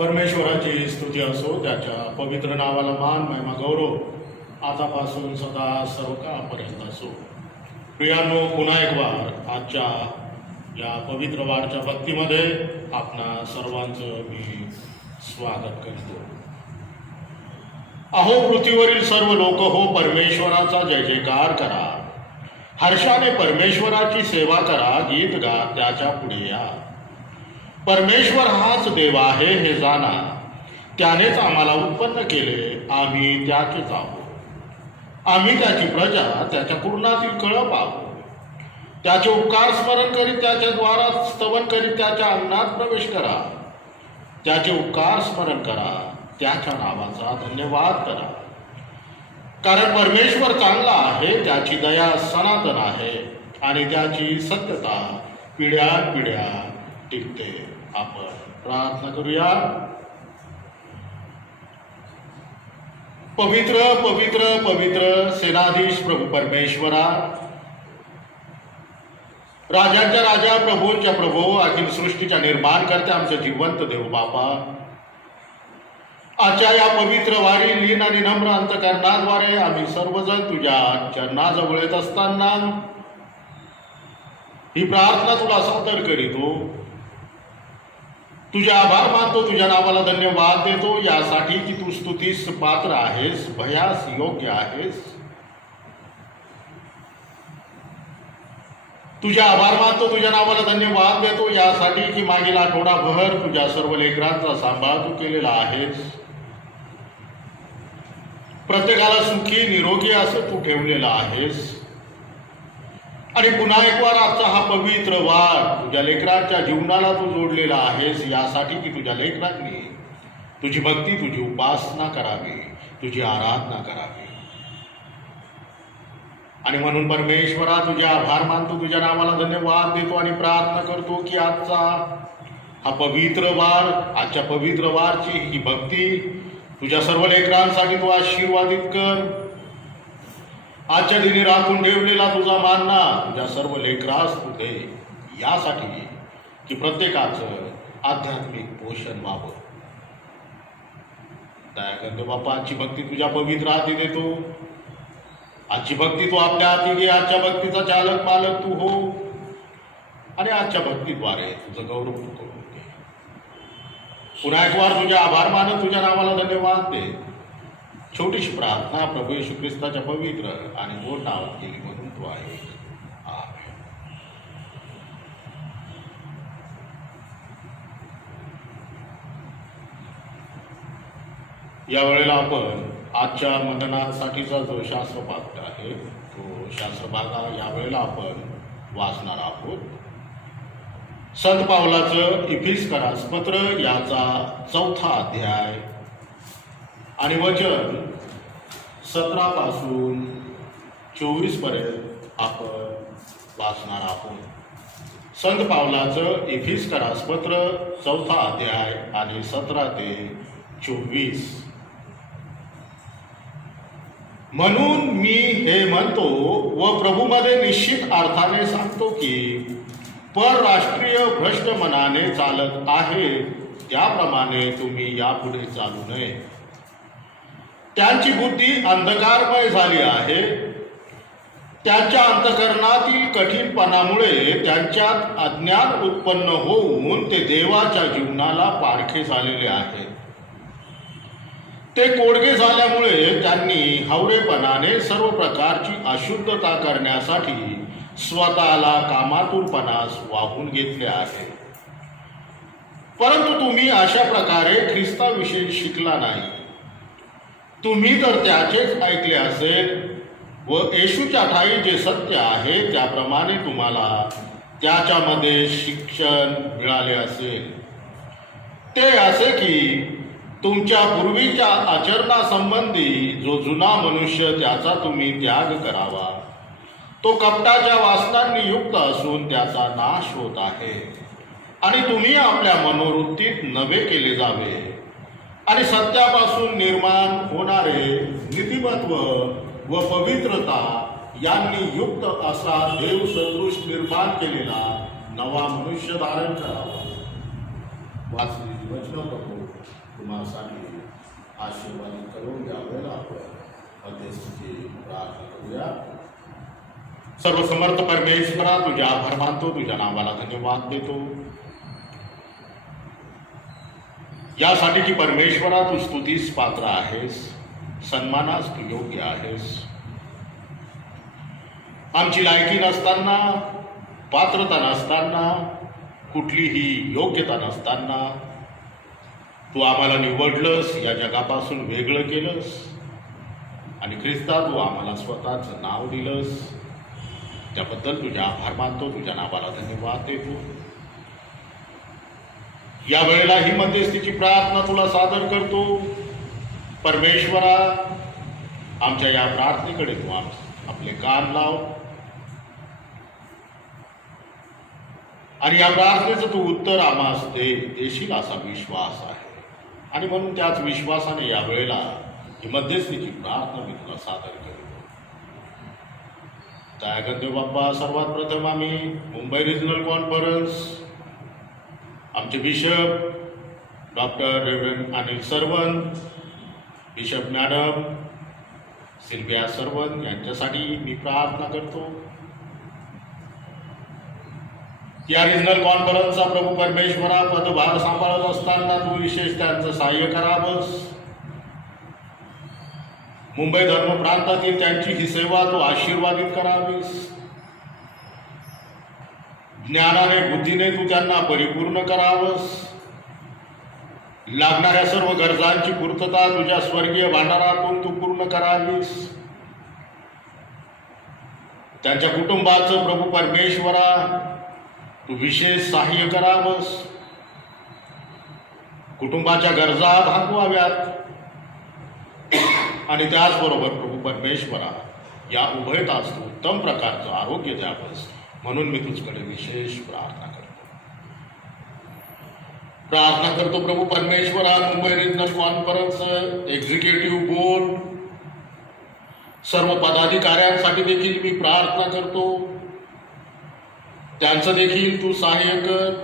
परमेश्वराची स्तुती असो, त्याच्या पवित्र नावाला मान महिमा गौरव आतापासून सदा सर्व काळापर्यंत असो. प्रियांनो, पुन्हा एक वार आजच्या या पवित्र वारच्या भक्तीमध्ये आपणा सर्वांचं मी स्वागत करतो. अहो पृथ्वीवरील सर्व लोक हो, परमेश्वराचा जय जयकार करा. हर्षाने परमेश्वराची सेवा करा, गीत गा त्याच्या पुढे या. परमेश्वर हाच देव आहे हे जाणा, त्यानेच आम्हाला उत्पन्न केले, आम्ही त्याचेच आहोत. आम्ही त्याची प्रजा, त्याच्या कुरणातील कळप आहोत. त्याचे उपकार स्मरण करीत त्याच्या द्वारात स्तवन करीत त्याच्या अंगणात प्रवेश करा. त्याचे उपकार स्मरण करा, त्याच्या नावाचा धन्यवाद करा. कारण परमेश्वर चांगला आहे, त्याची दया सनातन आहे आणि त्याची सत्यता पिढ्यानपिढ्या टिकते. आपण प्रार्थना करूया. पवित्र पवित्र पवित्र सेनाधीश प्रभू परमेश्वरा, राजांच्या राजा, प्रभूंच्या प्रभू, अखिल सृष्टीच्या निर्माण करते आमचे जिवंत देव बापा, आजच्या या पवित्र वारी लीन आणि नम्र अंतकरणाद्वारे आम्ही सर्वजण तुझ्या चरणाजवळ येत असताना ही प्रार्थना तुला सादर करीतो. तुझे आभार मानतो, तुझ्या नावाला धन्यवाद देतो यासाठी की तू स्तुतीस पात्र आहेस, भयास योग्य आहेस. तुझे आभार मानतो, तुझ्या नावाला धन्यवाद देतो यासाठी की मागील आठवडाभर तुझ्या सर्व लेकरांचा सांभाळ तू केलेला आहेस. प्रत्येकाला सुखी निरोगी असं तू ठेवलेला आहेस. आणि पुन्हा एक वार आजचा हा पवित्र वार तुझ्या लेकरांच्या जीवनाला तू जोडलेला आहेस यासाठी की तुझ्या लेकरांनी तुझी भक्ती, तुझी उपासना करावी, तुझी आराधना करावी. आणि म्हणून परमेश्वरा तुझे आभार मानतो, तुझ्या नावाला धन्यवाद देतो आणि प्रार्थना करतो की आजचा हा पवित्र वार, आजच्या पवित्र वारची ही भक्ती तुझ्या सर्व लेकरांसाठी तू आशीर्वादित कर. आजच्या दिनी राखून ठेवलेला तुझा मानना तुझ्या सर्व लेकरास तू दे, यासाठी की प्रत्येकाचं आध्यात्मिक पोषण व्हावं. दया करतो बाप्पा, आजची भक्ती तुझ्या पवित्र हाती देतो. आजची भक्ती तू आपल्या हाती घे. आजच्या भक्तीचा चालक पालक तू हो आणि आजच्या भक्तीद्वारे तुझं गौरव तू करून घे. पुन्हा एक वार तुझे आभार मानत तुझ्या नावाला धन्यवाद दे. छोटीशी प्रार्थना प्रभू येशू ख्रिस्ताच्या पवित्र आणि गोड नावात केली म्हणून तू आहे. आमेन. यावेळेला आपण आजच्या मननासाठीचा जो शास्त्रभाग आहे तो शास्त्रभागा यावेळेला आपण वाचणार आहोत. संत पावलाचं इफिसकरास पत्र याचा 4था अध्याय आणि वचन 17 पासून 24 पर्यंत आपण वाचणार आहोत. संत पावलाचं इफिसकरास पत्र 4था अध्याय आणि 17 ते 24. म्हणून मी हे म्हणतो व प्रभूमध्ये निश्चित अर्थाने सांगतो की परराष्ट्रीय भ्रष्ट मनाने चालत आहे त्याप्रमाणे तुम्ही यापुढे चालू नये. त्यांची बुद्धी अंधकारमय झाली आहे. त्यांच्या अंतःकरणातील कठीणपणामुळे त्यांच्यात अज्ञान उत्पन्न होऊन ते देवाच्या जीवनाला पारखे झालेले आहेत. ते कोडगे झाल्यामुळे त्यांनी हावरेपणाने सर्व प्रकारची अशुद्धता करण्यासाठी स्वतःला कामातुरपणास वाहून घेतले आहे. परंतु तुम्ही अशा प्रकारे ख्रिस्ताविषयी शिकला नाही. तुम्ही तर त्याचेच ऐकले असेल व येशूच्या ठाई जे सत्य आहे त्याप्रमाणे तुम्हाला त्याच्यामध्ये शिक्षण मिळाले असेल. ते असे की तुमच्या पूर्वीच्या आचरणासंबंधी जो जुना मनुष्य त्याचा तुम्ही त्याग करावा. तो कपटाच्या वासनांनी युक्त असून त्याचा नाश होत आहे आणि तुम्ही आपल्या मनोवृत्तीत नवे केले जावे आणि सत्यापासून निर्माण होणारे नीतिमत्व व पवित्रता यांनी युक्त असा देव सदृश निर्माण केलेला नवा मनुष्य धारण करावा. वाचली वचन प्रभू तुम्हासाठी आशीर्वादित करून यावेळेला आपण मध्यस्थीची प्रार्थना करूया. सर्वसमर्थ परमेश्वरा, तुझ्या आभार मानतो, तुझ्या नावाला धन्यवाद देतो यासाठी की परमेश्वरा तू स्तुतीस पात्र आहेस, सन्मानास तू योग्य आहेस. आमची लायकी नसताना, पात्रता नसताना, कुठलीही योग्यता नसताना तू आम्हाला निवडलंस, या जगापासून वेगळं केलंस आणि ख्रिस्ता तू आम्हाला स्वतःचं नाव दिलंस. त्याबद्दल तुझ्या आभार मानतो, तुझ्या नावाला धन्यवाद देतो. या वेळेला ही मध्यस्थीची प्रार्थना तुला सादर करतो. परमेश्वरा, आमच्या या प्रार्थनेकडे तू आपले कान लाव आणि या प्रार्थनेचं तू उत्तर आम्हास देशील असा विश्वास आहे. आणि म्हणून त्याच विश्वासाने या वेळेला ही मध्यस्थीची प्रार्थना मी तुला सादर करतो. दयागंदेव बाप्पा, सर्वात प्रथम आम्ही मुंबई रिजनल कॉन्फरन्स, आमचे bishop doctor reverend Anil Sarwant, bishop madam Sylvia Sarwant यांच्यासाठी मी प्रार्थना करतो. या रिजनल कॉन्फरन्सचा प्रभू परमेश्वरा पदभार सांभाळत असताना तू विशेष त्यांचं सहाय्य करावंस. मुंबई धर्म प्रांतातील त्यांची ही सेवा तू आशीर्वादित करावीस. ज्ञानाने बुद्धीने तू त्यांना परिपूर्ण करावंस. लागणाऱ्या सर्व गरजांची पूर्तता तुझ्या स्वर्गीय भांडारातून तू पूर्ण करावीस. त्यांच्या कुटुंबाचं प्रभू परमेश्वरा तू विशेष सहाय्य करावंस. कुटुंबाच्या गरजा भागवाव्यात आणि त्याचबरोबर प्रभू परमेश्वरा या उभयतास तू उत्तम प्रकारचं आरोग्य द्यावंस म्हणून मी तुझ्याकडे विशेष प्रार्थना करतो. प्रभू परमेश्वरा, Mumbai regional conference executive board सर्व पदाधिकाऱ्यांसाठी देखील मी प्रार्थना करतो. त्यांचं देखील तू सहाय्य कर.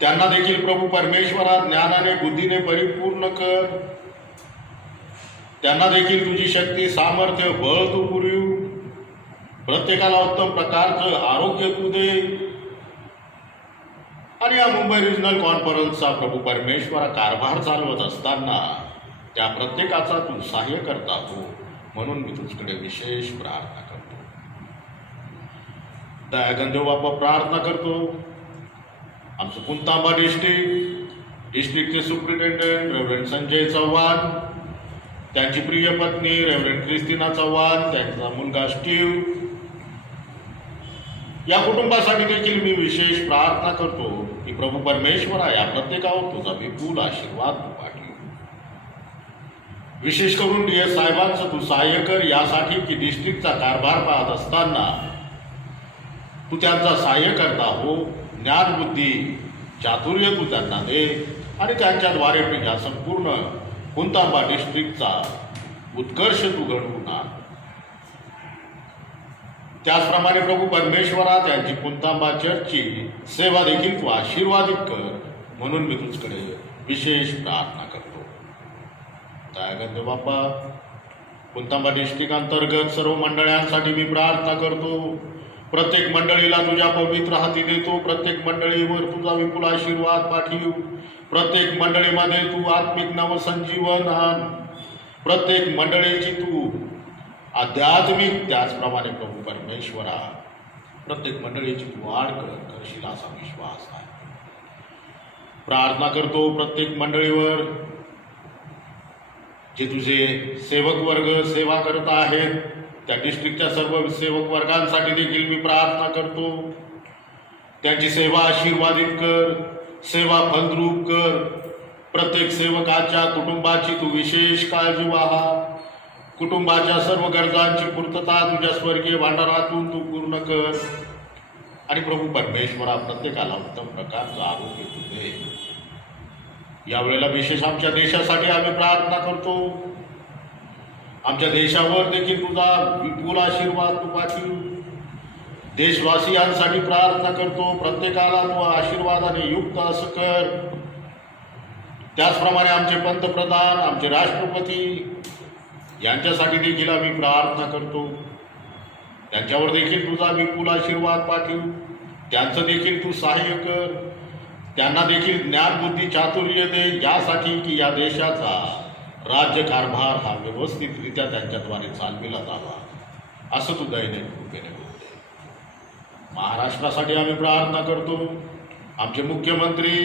त्यांना देखील प्रभू परमेश्वरा ज्ञानाने बुद्धीने परिपूर्ण कर. त्यांना देखील तुझी शक्ती, सामर्थ्य, बळ तू पुरव. प्रत्येकाला उत्तम प्रकारचं आरोग्य तू दे. आणि या मुंबई रिजनल कॉन्फरन्सचा प्रभू परमेश्वरा कारभार चालवत असताना त्या प्रत्येकाचा तू सहाय्य करता हो म्हणून मी तुझ्याकडे विशेष प्रार्थना करतो. दयागंदेव बाप्पा, प्रार्थना करतो आमचं कुंतांबा डिस्ट्रिक्टचे सुप्रिटेंडेंट रेव्हरंड संजय चव्हाण, त्यांची प्रिय पत्नी रेव्हरंड क्रिस्टिना चव्हाण, त्यांचा मुलगा स्टीव्ह, या कुटुंबासाठी देखील मी विशेष प्रार्थना करतो की प्रभू परमेश्वरा या प्रत्येकावर तुझा विपुल आशीर्वाद तू पाठव. विशेष करून DS साहेबांचं तू सहाय्य कर यासाठी की डिस्ट्रिक्टचा कारभार पाहत असताना तू त्यांचा सहाय्य करता हो. ज्ञान, बुद्धी, चातुर्य तू त्यांना दे आणि त्यांच्याद्वारे तुझ्या संपूर्ण कुंतांबा डिस्ट्रिक्टचा उत्कर्ष तू घडवून आण. त्याचप्रमाणे प्रभू परमेश्वरा त्यांची कुंतांबा चर्चची सेवा देखील तू आशीर्वादित कर म्हणून मी तुझ्याकडे विशेष प्रार्थना करतो. दयागंदेव बाप्पा, कुंतांबा डिस्ट्रिक्ट अंतर्गत सर्व मंडळांसाठी मी प्रार्थना करतो. प्रत्येक मंडळीला तुझ्या पवित्र हाती देतो. प्रत्येक मंडळीवर तुझा विपुल आशीर्वाद पाठव. प्रत्येक मंडळीमध्ये तू आत्मिक नवसंजीवन आण. प्रत्येक मंडळीची तू आध्यात्मिक, त्याचप्रमाणे प्रभू परमेश्वरा प्रत्येक मंडळीची तू वाढ करशील असा विश्वास आहे. प्रार्थना करतो प्रत्येक मंडळीवर जे तुझे सेवक वर्ग सेवा करत आहेत त्या डिस्ट्रिक्टच्या सर्व सेवक वर्गांसाठी देखील मी प्रार्थना करतो. त्यांची सेवा आशीर्वादित कर, सेवा फलद्रूप कर. प्रत्येक सेवकाच्या कुटुंबाची तू विशेष काळजी वाहा. कुटुंबाच्या सर्व गरजांची पूर्तता तुझ्या स्वर्गीय भांडारातून तू पूर्ण कर. आणि प्रभू परमेश्वरा प्रत्येकाला उत्तम प्रकारचं आरोग्य तू दे. यावेळेला विशेष आमच्या देशासाठी आम्ही प्रार्थना करतो. आमच्या देशावर देखील तुझा विपुल आशीर्वाद तू पाठव. देशवासियांसाठी प्रार्थना करतो, प्रत्येकाला तू आशीर्वादाने युक्त असं कर. त्याचप्रमाणे आमचे पंतप्रधान, आमचे राष्ट्रपती यांच्यासाठी देखील आम्ही प्रार्थना करतो. त्यांच्यावर देखील तुझा विपुल आशीर्वाद पाठव. त्यांचं देखील तू सहाय्य कर. त्यांना देखील ज्ञानबुद्धी चातुर्य दे, यासाठी की या देशाचा राज्यकारभार हा व्यवस्थितरित्या त्यांच्याद्वारे चालविला जावा, असं तू दयेने कृपेने बोलते. महाराष्ट्रासाठी आम्ही प्रार्थना करतो. आमचे मुख्यमंत्री,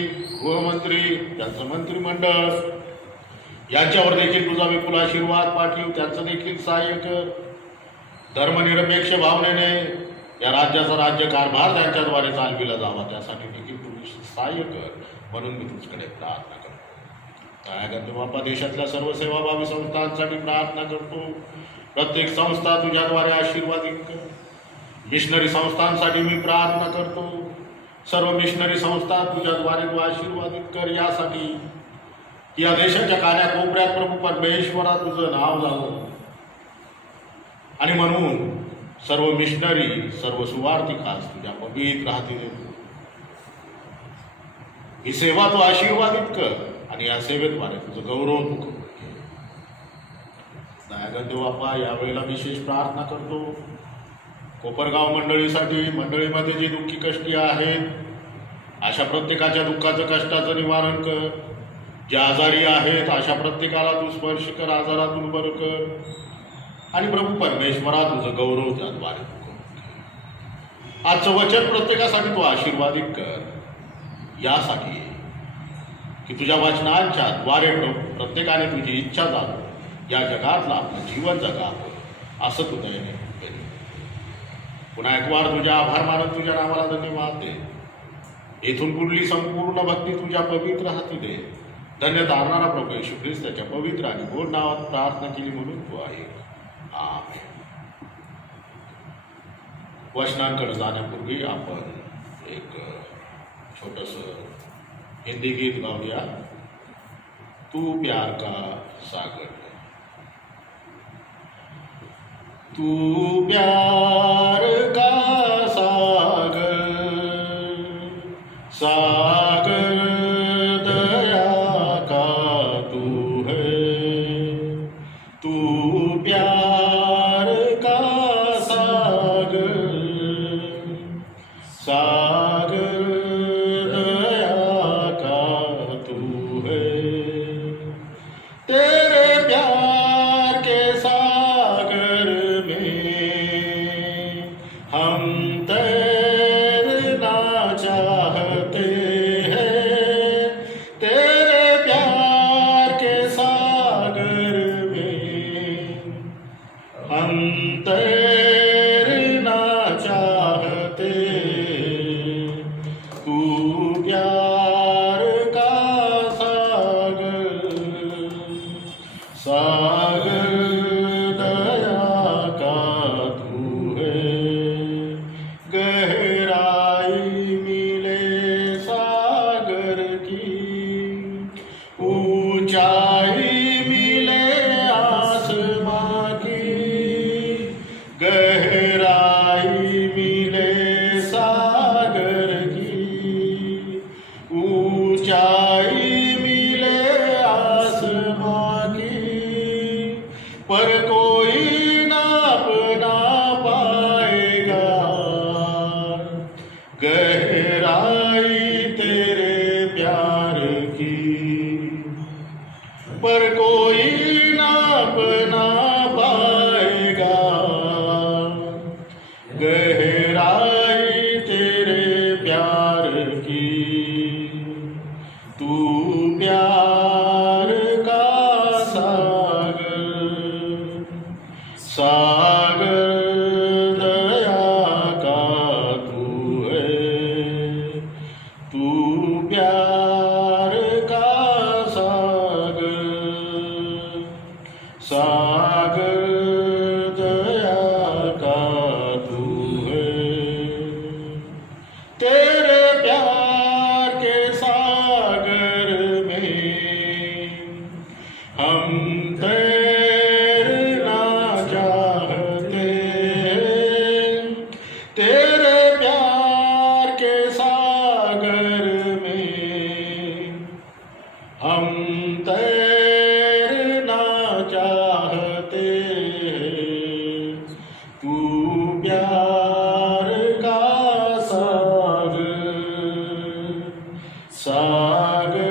गृहमंत्री, त्यांचं मंत्रिमंडळ यांच्यावर देखील तुझा विपुल आशीर्वाद पाठव. त्यांचं देखील सहाय्य कर. धर्मनिरपेक्ष भावनेने या राज्याचा राज्यकारभार त्यांच्याद्वारे चालविला जावा, त्यासाठी देखील तू सहाय्य कर, म्हणून मी तुझ्याकडे प्रार्थना करतो. काय करतो बाप्पा, देशातल्या सर्व सेवाभावी संस्थांसाठी प्रार्थना करतो. प्रत्येक संस्था तुझ्याद्वारे आशीर्वादित कर. मिशनरी संस्थांसाठी मी प्रार्थना करतो. सर्व मिशनरी संस्था तुझ्याद्वारे तू आशीर्वादित कर, यासाठी की या देशाच्या कानाकोपऱ्यात प्रभू परमेश्वरा तुझं नाव जावं. आणि म्हणून सर्व मिशनरी, सर्व सुवार्थी खास तुझ्या पवित्र हाती देतो. ही सेवा तू आशीर्वादित कर आणि या सेवेद्वारे तुझं गौरव तू कर. दयागण देवाप्पा, यावेळेला विशेष प्रार्थना करतो कोपरगाव मंडळीसाठी. मंडळीमध्ये जे दुःखी कष्टी आहेत, अशा प्रत्येकाच्या दुःखाचं, कष्टाचं निवारण कर. जे आजारी आहेत अशा प्रत्येकाला तू स्पर्श कर, आजारातून बरं कर. आणि प्रभू परमेश्वरा तुझं गौरव त्याद्वारे तू कर. आजचं वचन प्रत्येकासाठी तू आशीर्वादित कर, यासाठी की तुझ्या वचनांच्या द्वारे प्रत्येकाने तुझी इच्छा जाणून या जगातलं आपलं जीवन जगावं, असं तू दयेने केलं. पुन्हा एक वार तुझ्या आभार मानत तुझ्या नावाला धन्यवाद दे. येथून पुढली संपूर्ण भक्ती तुझ्या पवित्र हाती दे. धन्य तारणारा प्रभू येशू ख्रिस्त त्याच्या पवित्र आणि गोड नावात प्रार्थना केली म्हणून तू आहे. आमेन. वचनांकडे जाण्यापूर्वी आपण एक छोटंसं हिंदी गीत गाऊया. तू प्यार का सागर, तू प्यार का सागर, सागर दया का तू है. तू प्यार का सागर, सागर दया का तू है. तेरे प्यार के सागर में हम तैरना चाहते हैं. तेरे प्यार के सागर में हम तैरना चाहते. तू प्यार का सागर, सागर दया का तू है. गहराई मिले सागर की, ऊंचाई मिले आसमां की. गहराई मिले सागर की, ऊंचाई मिले आसमां की. पर कोई नाप ना पाएगा गहराई तेरे प्यार की. पर कोई नाप ना पाएगा गहराई तेरे प्यार की. तू प्यार का सागर, सागर दया का तू है. तू प्यार का सागर, सागर दया का तू है. तेरे प्यार के सागर में हम तैरना चाहते हैं, तू प्यार का सागर, सागर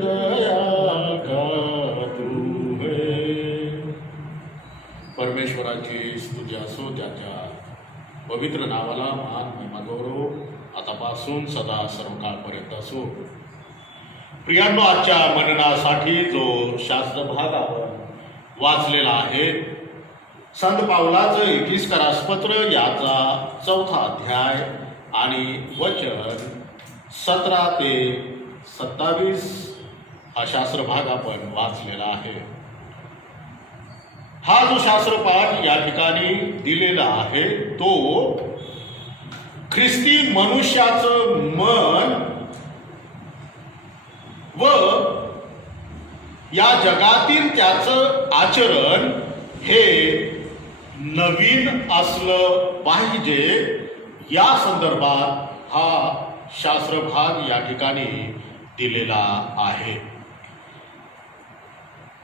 दया का तू है. परमेश्वराची स्तुती असो, त्याच्या पवित्र नावाला मान महिमा गौरव आतापासून सदा सर्वकाळपर्यंत असो. प्रियांनो, आजच्या मननासाठी जो शास्त्र भाग आपण वाचलेला आहे, संत पावलाचं इपिस्करासपत्र याचा 4था अध्याय आणि वचन 17 ते 27 हा शास्त्र भाग आपण वाचलेला आहे. हा जो शास्त्रपाठ या ठिकाणी दिलेला आहे तो ख्रिस्ती मनुष्याचं मन व या जगातील त्याचं आचरण हे नवीन असलं पाहिजे या संदर्भात हा शास्त्रभाग या ठिकाणी दिलेला आहे.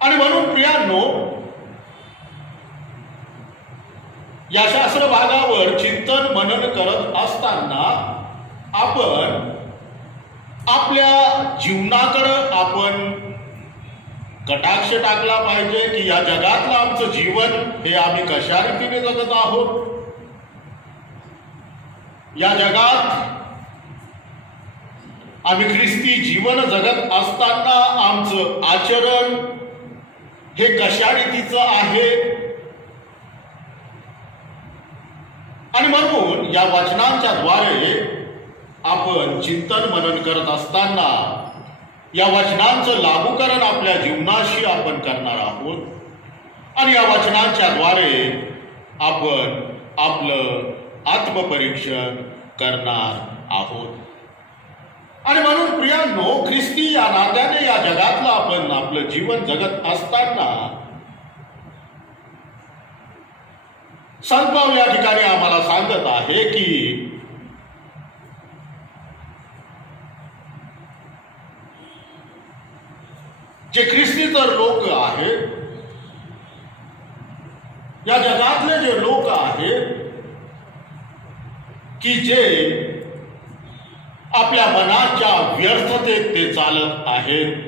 आणि म्हणून प्रियांनो, या शास्त्र भागावर चिंतन मनन करत असताना आपण आपल्या जीवनाकडं आपण कटाक्ष टाकला पाहिजे की या जगातलं आमचं जीवन हे आम्ही कशा रीतीने जगत आहोत. या जगात आम्ही ख्रिस्ती जीवन जगत असताना आमचं आचरण हे कशा रीतीचं आहे. आणि म्हणून या वचनांच्या द्वारे आपण चिंतन मनन करत असताना या वचनांचं लागूकरण आपल्या जीवनाशी आपण करणार आहोत. आणि या वचनांच्या द्वारे आपण आपलं आत्मपरीक्षण करणार आहोत. आणि म्हणून प्रियांनो, ख्रिस्ती या नात्याने या जगातलं आपण आपलं जीवन जगत असताना संत पाऊल या ठिकाणी आम्हाला सांगत आहे की जे ख्रिस्ती तर लोक आहेत, या जगातले जे लोक आहेत की जे आपल्या मनाच्या व्यर्थतेत ते चालत आहेत.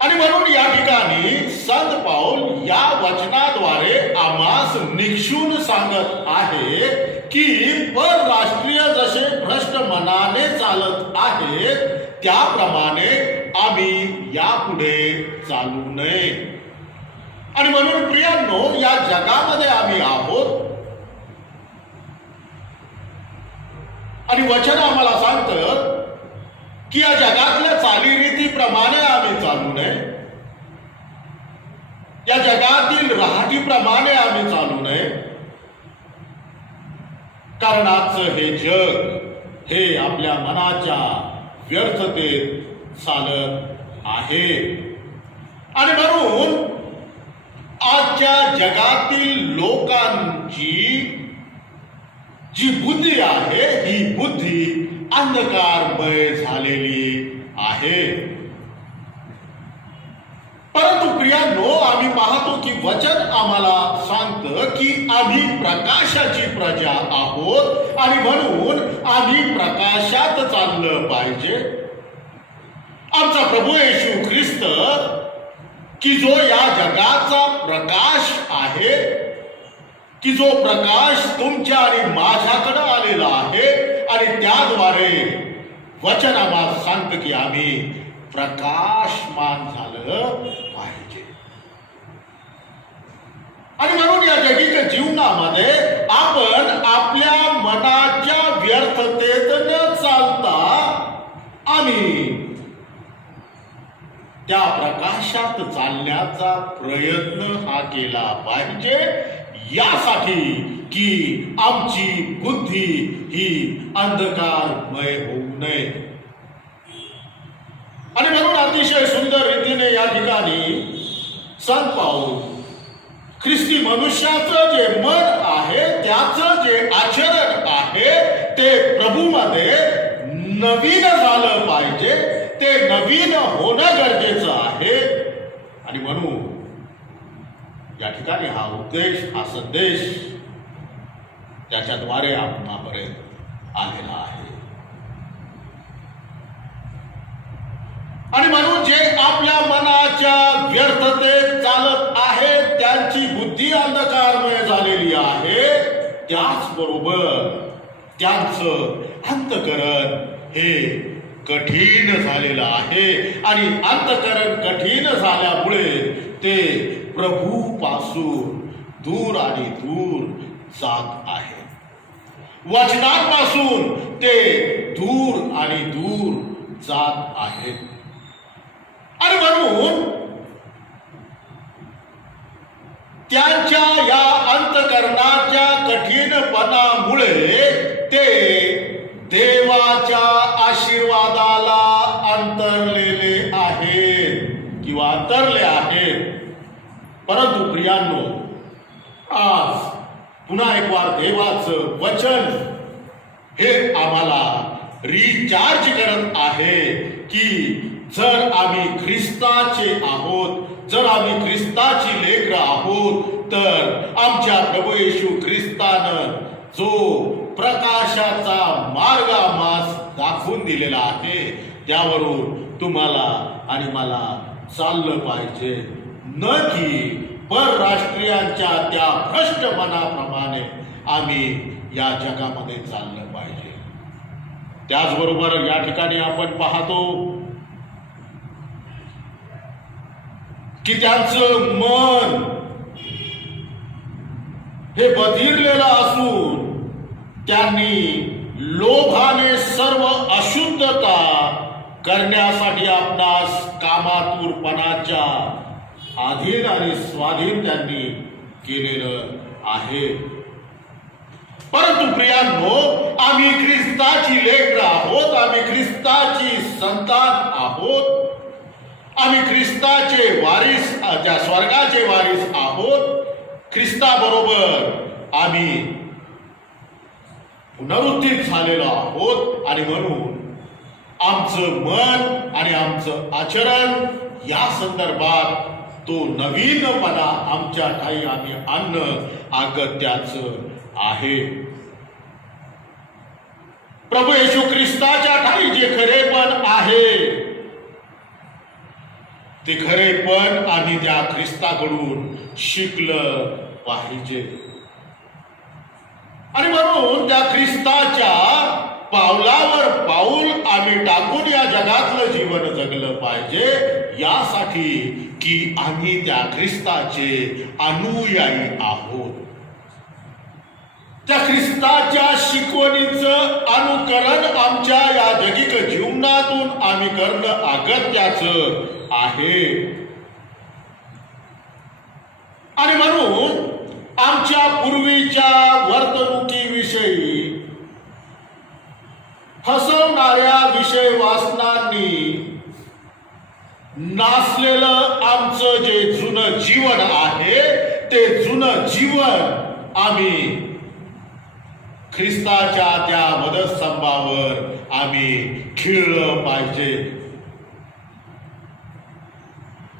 आणि म्हणून या ठिकाणी संत पाऊल या वचनाद्वारे आम्हास निक्षून सांगत आहे की परराष्ट्रीय जसे भ्रष्ट मनाने चालत आहेत त्याप्रमाणे आम्ही यापुढे चालू नये. आणि म्हणून प्रियांनो, या जगामध्ये आम्ही आहोत आणि वचन आम्हाला सांगतं की या जगातल्या चालीरीतीप्रमाणे आम्ही चालू नये, या जगातील रहाटीप्रमाणे आम्ही चालू नये. कारण आजचं हे जग हे आपल्या मनाच्या व्यर्थतेत चालत आहे. आणि म्हणून आजच्या जगातील लोकांची जी बुद्धी आहे ही बुद्धी अंधकारमय झालेली आहे. परंतु प्रियांनो, आम्ही पाहतो की वचन आम्हाला सांगतं की आम्ही प्रकाशाची प्रजा आहोत आणि म्हणून आम्ही प्रकाशात चाललं पाहिजे. आमचा प्रभू येशू ख्रिस्त की जो या जगाचा प्रकाश आहे, की जो प्रकाश तुमच्या आणि माझ्याकडे आलेला आहे आणि त्याद्वारे वचन आम्हाला सांगतं की आम्ही प्रकाशमान झालं पाहिजे. आणि म्हणून या जगाच्या जीवनामध्ये आपण आपल्या मनाच्या व्यर्थतेत न चालता आम्ही त्या प्रकाशात चालण्याचा प्रयत्न हा केला पाहिजे, यासाठी की आमची बुद्धी ही अंधकारमय होऊ नये. आणि म्हणून अतिशय सुंदर रीतीने या ठिकाणी संत पाऊल ख्रिस्ती मनुष्याचं जे मन आहे, त्याचं जे आचरण आहे ते प्रभूमध्ये नवीन झालं पाहिजे. पाहिजे, ते नवीन होणं गरजेचं आहे. आणि म्हणून या ठिकाणी हा उपदेश, हा संदेश त्याच्याद्वारे आपणापर्यंत आलेला आहे. आणि म्हणून जे आपल्या मनाच्या व्यर्थतेत चालत आहेत, त्यांची बुद्धी अंधकारमय झालेली आहे, त्याचबरोबर त्यांचं अंतःकरण हे कठीण झालेलं आहे. आणि अंतःकरण कठीण झाल्यामुळे ते प्रभूपासून दूर आणि दूर जात आहे. वचनापासून ते दूर आणि दूर जात आहेत. आणि म्हणून त्यांच्या या अंतःकरणाच्या कठीणपणामुळे ते देवाच्या आशीर्वादाला अंतरलेले आहेत किंवा अंतरले आहेत. परंतु प्रियांनो, आज पुन्हा एक वार देवाचं वचन हे आम्हाला रिचार्ज करत आहे की जर आम्ही ख्रिस्ताचे आहोत, जर आम्ही ख्रिस्ताची लेकरं आहोत, तर आमच्या प्रभू येशू ख्रिस्तानं जो प्रकाशाचा मार्ग आम्हास दाखवून दिलेला आहे, त्यावरून तुम्हाला आणि मला चाललं पाहिजे, न की परराष्ट्रीयांच्या त्या भ्रष्ट मनाप्रमाणे आम्ही या जगामध्ये चाललं पाहिजे. त्याचबरोबर या ठिकाणी आपण पाहतो की त्यांचं मन हे बधिरलेलं असून त्यांनी लोभाने सर्व अशुद्धता करण्यासाठी आपणास कामातुरपणाच्या अधीन आणि स्वाधीन त्यांनी केलेलं आहे. परंतु प्रियांनो, आम्ही ख्रिस्ताची लेकरं आहोत, आम्ही ख्रिस्ताची संतान आहोत, आम्ही ख्रिस्ताचे वारिस, त्या स्वर्गाचे वारिस आहोत. ख्रिस्ताबरोबर आम्ही पुनरुत्थित झालेलो आहोत. आणि म्हणून आमचं मन आणि आमचं आचरण या संदर्भात तो नवीनपणा आमच्या ठाई आम्ही आणणं अगत्याचं आहे. प्रभू येशू ख्रिस्ताच्या ठाई जे खरेपण आहे, ते खरेपण आम्ही त्या ख्रिस्ताकडून शिकलं पाहिजे. आणि म्हणून त्या ख्रिस्ताच्या पावलावर पाऊल आम्ही टाकून या जगातलं जीवन जगलं पाहिजे, यासाठी की आम्ही त्या ख्रिस्ताचे अनुयायी आहोत. त्या ख्रिस्ताच्या शिकवणीचं अनुकरण आमच्या या जगिक जीवनातून आम्ही करणं अगत्याचं आहे. आणि म्हणून आमच्या पूर्वीच्या वर्तणुकीविषयी हसवणाऱ्या विषय वासनांनी नासलेलं आमचं जे जुनं जीवन आहे, ते जुनं जीवन आम्ही ख्रिस्ताच्या त्या वधस्तंभावर आम्ही खिळलं पाहिजे.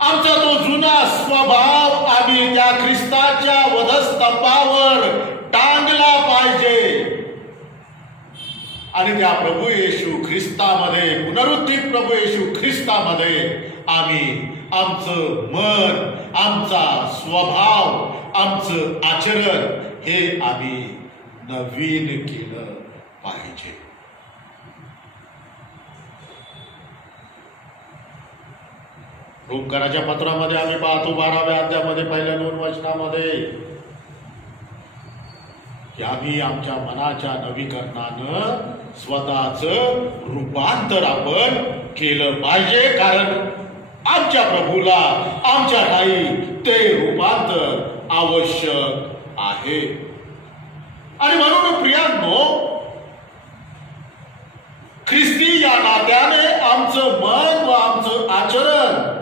आमचा तो जुना स्वभाव आम्ही त्या ख्रिस्ताच्या वधस्तंभावर टांगला पाहिजे. आणि त्या प्रभू येशू ख्रिस्तामध्ये, पुनरुत्थित प्रभू येशू ख्रिस्तामध्ये आम्ही आमचं मन, आमचा स्वभाव, आमचं आचरण हे आम्ही नवीन केलं पाहिजे. रोमकराच्या पत्रामध्ये आम्ही पाहतो 12व्या अध्यायामध्ये पहिल्या 2 वचनामध्ये की आम्ही आमच्या मनाच्या नवीकरणानं स्वतःच रूपांतर आपण केलं पाहिजे, कारण आमच्या प्रभूला आमच्या ठाई ते रूपांतर आवश्यक आहे. आणि म्हणून प्रियांनो, ख्रिस्ती या नात्याने आमचं मन व आमचं आचरण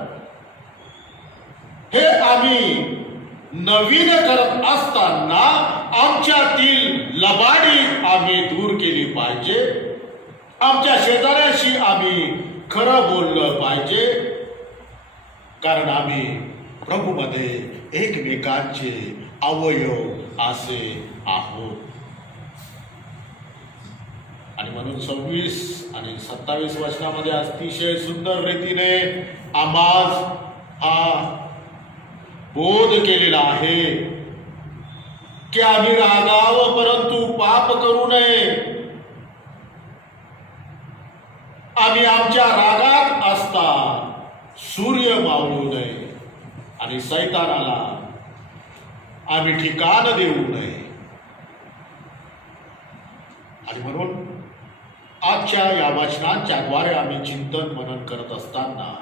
हे आम्ही नवीन करत असताना आमच्यातील लबाडी आम्ही दूर केली पाहिजे. आमच्या शेजाऱ्याशी आम्ही खरं बोललं पाहिजे, कारण आम्ही प्रभूमध्ये एकमेकांचे अवयव असे आहोत. आणि म्हणून 26 आणि 27 वचनामध्ये अतिशय सुंदर रीतीने आम्हास हा बोध केलेला आहे की आम्ही रागावं परंतु पाप करू नये. आम्ही आमच्या रागात असता सूर्य मावळू नये आणि सैतानाला आम्ही ठिकाण देऊ नये. आणि म्हणून आजच्या या वचनांच्या द्वारे आम्ही चिंतन मनन करत असताना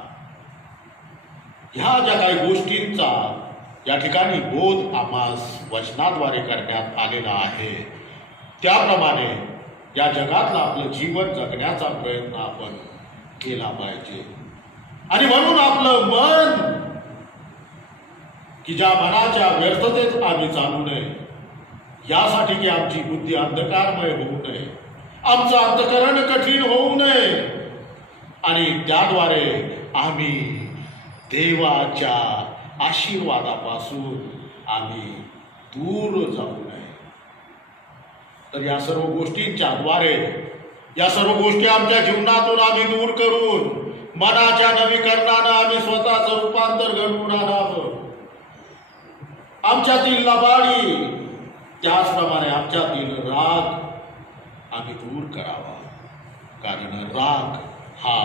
ह्या ज्या काही गोष्टींचा या ठिकाणी बोध आम्हास वचनाद्वारे करण्यात आलेला आहे, त्याप्रमाणे या जगातलं आपलं जीवन जगण्याचा प्रयत्न आपण केला पाहिजे. आणि म्हणून आपलं मन, की ज्या मनाच्या व्यर्थतेत आम्ही चालू नये, यासाठी की आमची बुद्धी अंधकारमय होऊ नये, आमचं अंतकरण कठीण होऊ नये आणि त्याद्वारे आम्ही देवाच्या आशीर्वादापासून आम्ही दूर जाऊ नये. तर या सर्व गोष्टींच्या द्वारे, या सर्व गोष्टी आमच्या जीवनातून आम्ही दूर करून मनाच्या नवीकरणानं आम्ही स्वतःचं रूपांतर घडवून आणावं. आमच्यातील लबाडी, त्याचप्रमाणे आमच्यातील राग आम्ही दूर करावा, कारण राग हा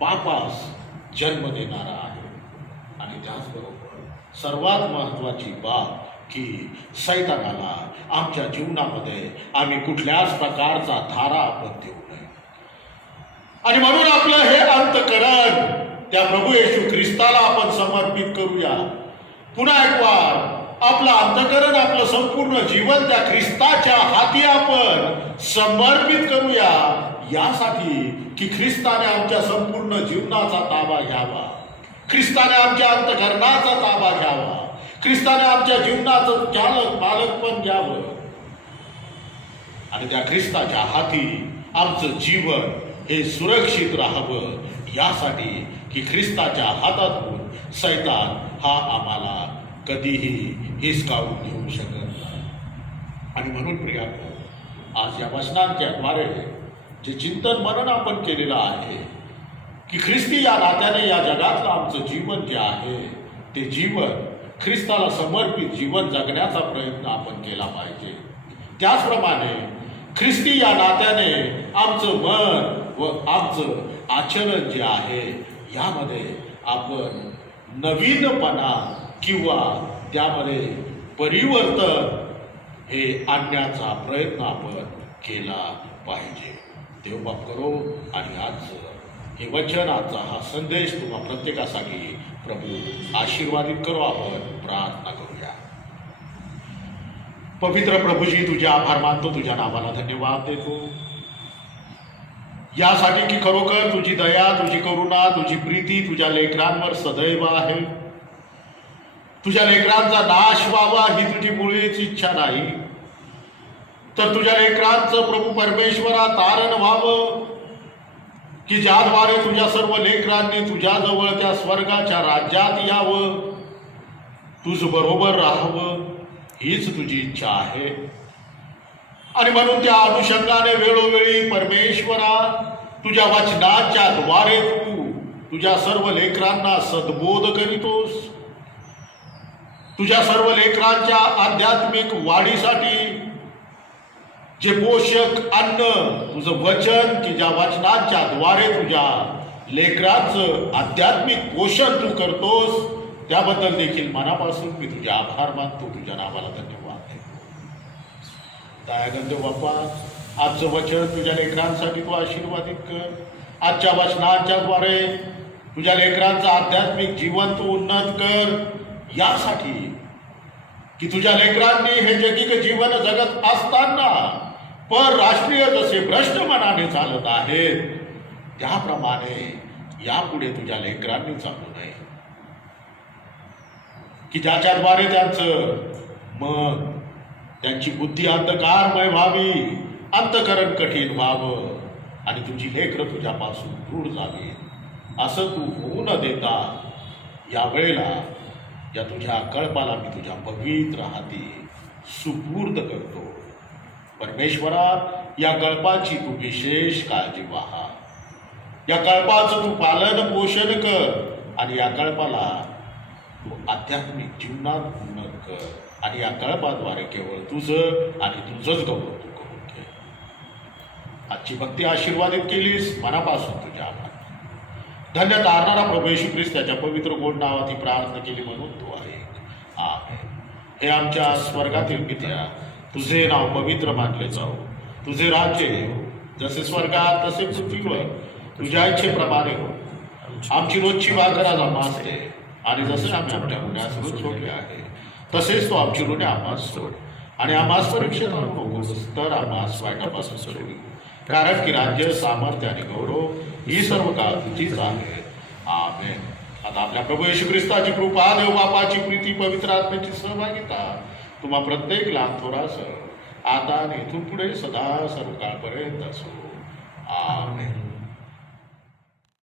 पापास जन्म देणारा आहे. आणि त्याचबरोबर सर्वात महत्त्वाची बाब की सैतानाला आमच्या जीवनामध्ये आम्ही कुठल्याच प्रकारचा धारा आपण देऊ नये. आणि म्हणून आपलं हे अंतकरण त्या प्रभू येशू ख्रिस्ताला आपण समर्पित करूया. पुन्हा एक वार आपलं अंतकरण, आपलं संपूर्ण जीवन त्या ख्रिस्ताच्या हाती आपण समर्पित करूया, यासाठी की ख्रिस्ताने आमच्या संपूर्ण जीवनाचा ताबा घ्यावा, ख्रिस्ताने आमच्या अंतकरणाचा ताबा घ्यावा, ख्रिस्ताने आमच्या जीवनाचं चालक पालक पण घ्यावं. आणि त्या ख्रिस्ताच्या हाती आमचं जीवन हे सुरक्षित राहावं, यासाठी की ख्रिस्ताच्या हातातून सैतान हा आम्हाला कधीही हिसकावून घेऊ शकत नाही. आणि म्हणून प्रियानो, आज या वचनांच्या द्वारे जे चिंतन मनन आपण केलेलं आहे की ख्रिस्ती या नात्याने या जगातलं आमचं जीवन जे आहे ते जीवन ख्रिस्ताला समर्पित जीवन जगण्याचा प्रयत्न आपण केला पाहिजे. त्याचप्रमाणे ख्रिस्ती या नात्याने आमचं मन व आमचं आचरण जे आहे यामध्ये आपण नवीनपणा किंवा त्यामध्ये परिवर्तन हे आणण्याचा प्रयत्न आपण केला पाहिजे. देव बाप करो. आणि आज हे वचन, आजचा हा संदेश तुम्हा प्रत्येकासाठी प्रभू आशीर्वादित करो. आपण प्रार्थना करूया. पवित्र प्रभूजी, तुझे आभार मानतो, तुझ्या नावाला धन्यवाद देतो यासाठी की खरोखर तुझी दया, तुझी करुणा, तुझी प्रीती तुझ्या लेकरांवर सदैव आहे. तुझ्या लेकरांचा नाश व्हावा ही तुझी मुळीच इच्छा नाही, तर तुझ्या लेकरांचं प्रभू परमेश्वरा तारण व्हावं, की ज्याद्वारे तुझ्या सर्व लेकरांनी तुझ्याजवळ त्या स्वर्गाच्या राज्यात यावं, तुझ बरोबर राहावं हीच तुझी इच्छा आहे. आणि म्हणून त्या अनुषंगाने वेळोवेळी परमेश्वरा तुझ्या वचनाच्या द्वारे तू तुझ्या सर्व लेकरांना सद्बोध करीतोस. तुझ्या सर्व लेकरांच्या आध्यात्मिक वाढीसाठी जे पोषक अन्न तुझं वचन, की ज्या वचनांच्या द्वारे तुझ्या लेकरांचं आध्यात्मिक पोषण तू करतोस, त्याबद्दल देखील मनापासून मी तुझे आभार मानतो. तुझ्या नावाला धन्यवाद देतो. दयागंध बाप्पा, आजचं वचन तुझ्या लेकरांसाठी तू आशीर्वादित कर. आजच्या वचनांच्या द्वारे तुझ्या लेकरांचं आध्यात्मिक जीवन तू उन्नत कर, यासाठी की तुझ्या लेकरांनी हे जगिक जीवन जगत असताना परराष्ट्रीय जसे भ्रष्ट मनाने चालत आहेत, त्याप्रमाणे यापुढे तुझ्या लेकरांनी चालू नये, की ज्याच्याद्वारे त्यांचं मन, त्यांची बुद्धी अंधकारमय व्हावी, अंतकरण कठीण व्हावं, आणि तुझी लेकरं तुझ्यापासून दूर जावी, असं तू होऊ न देता या वेळेला या तुझ्या कळपाला मी तुझ्या पवित्र हाती सुपूर्द करतो. परमेश्वरा, या कळपाची तू विशेष काळजी वाहा. या कळपाचं तू पालन पोषण कर आणि या कळपाला तू आध्यात्मिक जीवनात पूर्ण कर आणि या कळपाद्वारे केवळ तुझं आणि तुझंच गौरव तू करून घे. आजची भक्ती आशीर्वादित केलीस, मनापासून तुझ्या आभार. धन्य तारणारा प्रभू येशू ख्रिस्त त्याच्या पवित्र गोड नावात ही प्रार्थना केली म्हणून तो आहे. आमेन. हे आमच्या स्वर्गातील पित्या, तुझे नाव पवित्र मानले जाऊ, तुझे राज्य येऊ, जसे स्वर्गात तसे पृथ्वीवर तुझ्या इच्छेप्रमाणे हो. आमची रोजची भाकर आज आम्हास दे, आणि जसे आम्ही आमच्या गुन्ह्यास रोज सोडले आहे तसेच तो आमची ऋणे आम्हास सोड, आणि आम्हास परीक्षेत आणू नकोस, तर आम्हास वाईटापासून सोडू. कारण की राज्य, सामर्थ्य आणि गौरव ही सर्व काळ तुझीच आहे. आमेन. आता आपल्या प्रभू येशू ख्रिस्ताची कृपा, देव बापाची प्रीती, पवित्र आत्म्याची सहभागिता तुम्हा प्रत्येक लहान थोरासह आता आणि इथून पुढे सदा सर्व काळपर्यंत असो. आमेन.